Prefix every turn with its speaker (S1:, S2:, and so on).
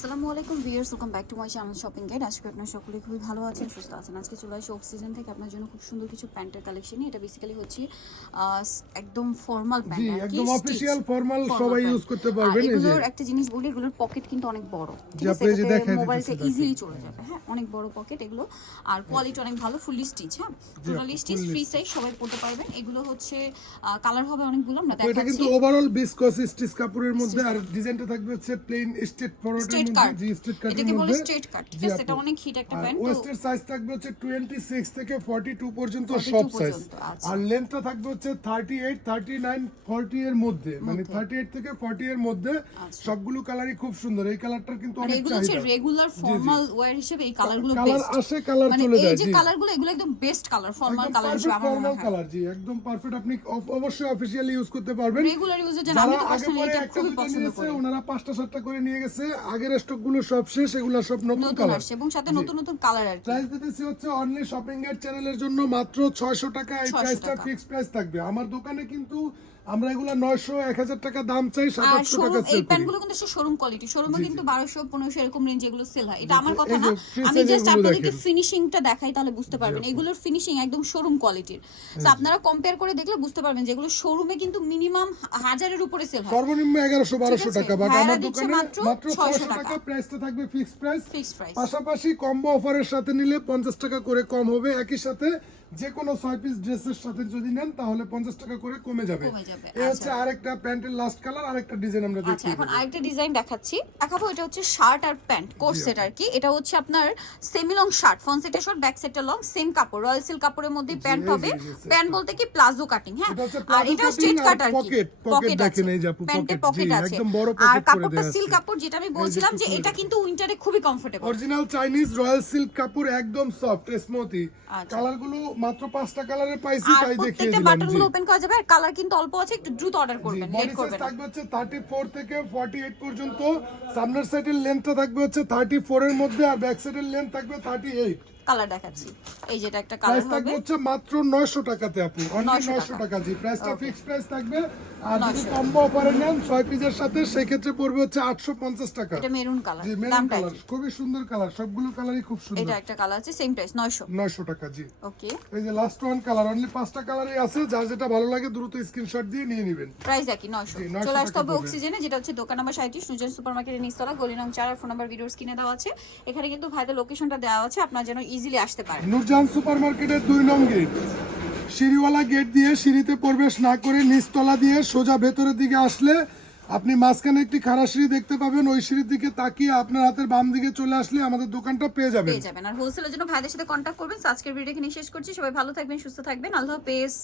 S1: আসসালামু আলাইকুম viewers welcome back to my channel shopping guide আজকে আপনারা সকলে খুবই ভালো আছেন সুস্থ আছেন। আজকে চলে আসি অক্সিজেন থেকে। আপনার জন্য খুব সুন্দর কিছু প্যান্টের কালেকশন এটা বেসিক্যালি হচ্ছে একদম ফর্মাল প্যান্ট
S2: একদম। অফিশিয়াল ফর্মাল সবাই ইউজ করতে পারবেন
S1: এগুলোর একটা জিনিস বলি এগুলোর পকেট কিন্তু অনেক বড়। ঠিক আছে? মোবাইল ইজিলি চলে যাবে। হ্যাঁ অনেক বড় পকেট এগুলো। আর কোয়ালিটি অনেক ভালো ফুললি স্টিচ হ্যাঁ? টোটালি স্টিচ ফ্রি সাইজ সবাই পড়তে পারবেন। এগুলো হচ্ছে কালার হবে অনেকগুলো আমরা
S2: তো এটা কিন্তু ওভারঅল বিসকস স্টিচ কাপড়ের মধ্যে আর ডিজাইনটা থাকবে হচ্ছে প্লেন স্ট্রেট মধ্যে
S1: কাট
S2: জি স্ট্রেট কাটের
S1: এটাকে বলে স্ট্রেট কাট ঠিক আছে এটা অনেক হিট একটা প্যান্ট
S2: ওয়েস্টের সাইজ থাকবে হচ্ছে 26 থেকে 42 পর্যন্ত সব সাইজ। আর লেন্থটা থাকবে হচ্ছে 38 39 40 এর মধ্যে। মানে 38 থেকে 40 এর মধ্যে। সবগুলো কালারই খুব সুন্দর। এই কালারটার কিন্তু অনেক
S1: এগুলো হচ্ছে রেগুলার ফর্মাল ওয়্যার হিসেবে এই কালারগুলো
S2: কালার আসে কালার
S1: মানে
S2: চলে
S1: এই যে কালারগুলো এগুলো একদম বেস্ট কালার ফর্মাল কালার হিসেবে আমার মনে হয়।
S2: কালার জি একদম পারফেক্ট আপনি অবশ্যই অফিশিয়ালি ইউজ করতে পারবেন।
S1: রেগুলার ইউজের জন্য আমি তো পার্সোনালি এটা
S2: একটা
S1: খুবই পছন্দ করি।
S2: ওনারা পাঁচটা সাতটা করে নিয়ে গেছে। আগের স্টকগুলো সব শেষ এগুলো সব নতুন কালার
S1: এবং সাথে নতুন নতুন কালার আর
S2: প্রাইস দিতেছি হচ্ছে অনলি শপিং এর চ্যানেলের জন্য মাত্র 600 টাকা এই প্রাইসটা
S1: টাকা।
S2: ফিক্স প্রাইস থাকবে। আমার দোকানে কিন্তু আমরা এগুলো 900 1000 টাকা দাম চাই
S1: আর
S2: 700 টাকা সেল
S1: প্যান্টগুলো কিন্তু শোরুম কোয়ালিটি শোরুমে কিন্তু বারোশো পনেরোশো এরকম রেঞ্জ এগুলো সেল হয়। এটা আমার কথা না। আমি জাস্ট আপনাদেরকে ফিনিশিংটা দেখাই তাহলে বুঝতে পারবেন। এগুলোর ফিনিশিং একদম শোরুম কোয়ালিটির তো আপনারা কম্পেয়ার করে দেখলে বুঝতে পারবেন যে এগুলো শোরুমে কিন্তু মিনিমাম হাজারের উপরে সেল হয়।
S2: সর্বনিম্ন 1100 1200 টাকা বাট আমার দোকানে
S1: মাত্র
S2: মাত্র
S1: 600
S2: 600 টাকা
S1: টাকা।
S2: প্রাইসটা থাকবে ফিক্স প্রাইস
S1: ফিক্সড প্রাইস
S2: পাশাপাশি কম্বো অফারের সাথে নিলে পঞ্চাশ টাকা করে কম হবে একই সাথে যে কোনো ছয় পিস ড্রেসের সাথে যদি নেন তাহলে পঞ্চাশ টাকা করে কমে যাবে। এই হচ্ছে আরেকটা প্যান্টের লাস্ট কালার আরেকটা ডিজাইন আমরা
S1: আচ্ছা
S2: দেখিয়ে
S1: এখন আরেকটা ডিজাইন দেখাচ্ছি। দেখাবো এটা হচ্ছে শার্ট আর প্যান্ট কোট সেট আর কি। এটা হচ্ছে আপনার সেমি লং শার্ট ফ্রন্ট সেটে শর্ট ব্যাক সেটে লং সেম কাপড় রয়্যাল সিল্ক কাপড়ের মধ্যে প্যান্ট হবে। প্যান্ট বলতে কি প্লাজো কাটিং হ্যাঁ? আর এটা স্ট্রেট
S2: আর
S1: কাট আর কি?
S2: pocket, pocket দেখেন এই যে আপু,
S1: প্যান্টে পকেট আছে।
S2: একদম বড়
S1: আর
S2: pocket করে
S1: কাপড়টা সিল্ক কাপড় যেটা আমি বলছিলাম যে এটা কিন্তু উইন্টারে খুবই comfortable
S2: original Chinese royal silk কাপড় একদম সফট স্মুথি
S1: আচ্ছা।
S2: মাত্র পাঁচটা কালারের পাইছি তাই দেখিয়ে দিলাম
S1: বাটন
S2: জি
S1: গুলো ওপেন করা যাবে আর কালার কিন্তু অল্প আছে একটু দ্রুত অর্ডার করবেন লেট করবেন।
S2: থাকবে হচ্ছে 34 থেকে 48 পর্যন্ত সামনের সাইডের লেন্থটা থাকবে হচ্ছে 34 এর মধ্যে আর ব্যাক সাইডের লেন্থ থাকবে 38
S1: কালার দেখাচ্ছি। এই যেটা একটা কালার হবে।
S2: হচ্ছে মাত্র 900 টাকাতে আপু অনলি
S1: 900
S2: 900 টাকা। জি। প্রাইসটা
S1: Okay.
S2: ফিক্স প্রাইস থাকবে। আর যদি কম্বো অফারে নেন 6 পিসের সাথে সেই ক্ষেত্রে পড়বে হচ্ছে 850 টাকা।
S1: এটা মেরুন কালার
S2: জি মেরুন কালার খুবই সুন্দর কালার সবগুলো কালারই খুব সুন্দর।
S1: এটা একটা কালার আছে সেম প্রাইস 900
S2: 900 টাকা জি।
S1: ওকে
S2: এই যে লাস্ট ওয়ান কালার অনলি পাঁচটা কালারই আছে যার যেটা ভালো লাগে দ্রুত স্ক্রিনশট দিয়ে নিয়ে নেবেন।
S1: প্রাইস একই 900
S2: জি, 900
S1: চলে আসতে হবে। অক্সিজেনে যেটা হচ্ছে দোকান নাম্বার 37 নুজন সুপারমার্কেটের নিচতলা গলি নং 4 আর ফোন নাম্বার ভিডিওস কিনে দেওয়া আছে। এখানে কিন্তু ভাইদের লোকেশনটা দেওয়া আছে আপনারা যেন ইজিলি আসতে পারে।
S2: নুরজান সুপারমার্কেটের দুই নং গেট। সিঁড়িওয়ালা গেট দিয়ে সিঁড়িতে প্রবেশ না করে নিচতলা দিয়ে সোজা ভেতরের দিকে আসলে আপনি মাঝখানে একটি খাড়া সিঁড়ি দেখতে পাবেন। ওই সিঁড়ির দিকে তাকিয়ে আপনার হাতের বাম দিকে চলে আসলে আমাদের দোকানটা পেয়ে যাবেন।
S1: পেয়ে যাবেন। আর হোলসেলের জন্য ভাইদের সাথে কন্ট্যাক্ট করবেন। আজকের ভিডিও এখানে শেষ করছি। সবাই ভালো থাকবেন সুস্থ থাকবেন। আল্লাহ হাফেজ।